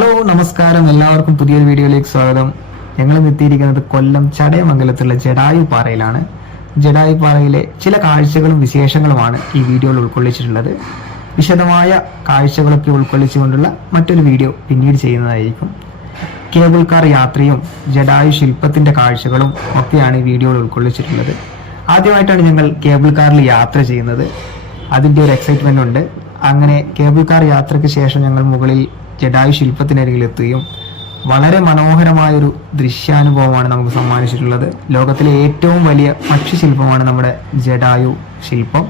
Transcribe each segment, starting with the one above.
Hello നമസ്കാരം, എല്ലാവർക്കും പുതിയൊരു വീഡിയോയിലേക്ക് സ്വാഗതം. ഞങ്ങൾ എത്തിയിരിക്കുന്നത് കൊല്ലം ചടയമംഗലത്തുള്ള ജടായു പാറയിലാണ്. ജടായു പാറയിലെ ചില കാഴ്ചകളും വിശേഷങ്ങളുമാണ് ഈ വീഡിയോയിൽ ഉൾക്കൊള്ളിച്ചിട്ടുള്ളത്. വിശദമായ കാഴ്ചകളൊക്കെ ഉൾക്കൊള്ളിച്ചുകൊണ്ടുള്ള മറ്റൊരു വീഡിയോ പിന്നീട് ചെയ്യുന്നതായിരിക്കും. കേബിൾ കാർ യാത്രയും ജടായു ശില്പത്തിന്റെ കാഴ്ചകളും ഒക്കെയാണ് ഈ വീഡിയോയിൽ ഉൾക്കൊള്ളിച്ചിട്ടുള്ളത്. ആദ്യമായിട്ടാണ് ഞങ്ങൾ കേബിൾ കാറിൽ യാത്ര ചെയ്യുന്നത്. അതിൻ്റെ ഒരു എക്സൈറ്റ്മെന്റ് ഉണ്ട്. അങ്ങനെ കേബിൾ കാർ യാത്രയ്ക്ക് ശേഷം ഞങ്ങൾ മുകളിൽ ജടായു ശില്പത്തിനരികിൽ എത്തുകയും വളരെ മനോഹരമായൊരു ദൃശ്യാനുഭവമാണ് നമുക്ക് സമ്മാനിച്ചിട്ടുള്ളത്. ലോകത്തിലെ ഏറ്റവും വലിയ പക്ഷിശില്പമാണ് നമ്മുടെ ജടായു ശില്പം.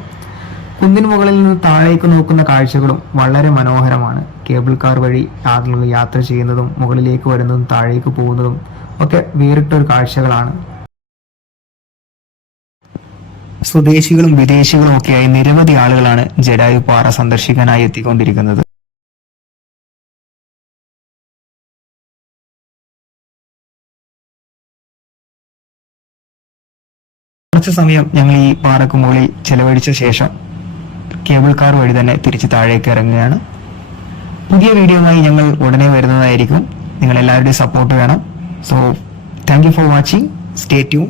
കുന്നിന് മുകളിൽ നിന്ന് താഴേക്ക് നോക്കുന്ന കാഴ്ചകളും വളരെ മനോഹരമാണ്. കേബിൾ കാർ വഴി ആളുകൾ യാത്ര ചെയ്യുന്നതും മുകളിലേക്ക് വരുന്നതും താഴേക്ക് പോകുന്നതും ഒക്കെ വേറിട്ടൊരു കാഴ്ചകളാണ്. സ്വദേശികളും വിദേശികളും ഒക്കെയായി നിരവധി ആളുകളാണ് ജടായു പാറ സന്ദർശിക്കാനായി എത്തിക്കൊണ്ടിരിക്കുന്നത്. കുറച്ച് സമയം ഞങ്ങൾ ഈ പാറക്ക് മുകളിൽ ചെലവഴിച്ച ശേഷം കേബിൾ കാർ വഴി തന്നെ തിരിച്ച് താഴേക്ക് ഇറങ്ങുകയാണ്. പുതിയ വീഡിയോയുമായി ഞങ്ങൾ ഉടനെ വരുന്നതായിരിക്കും. നിങ്ങൾ എല്ലാവരുടെയും സപ്പോർട്ട് വേണം. So thank you for watching. Stay tune.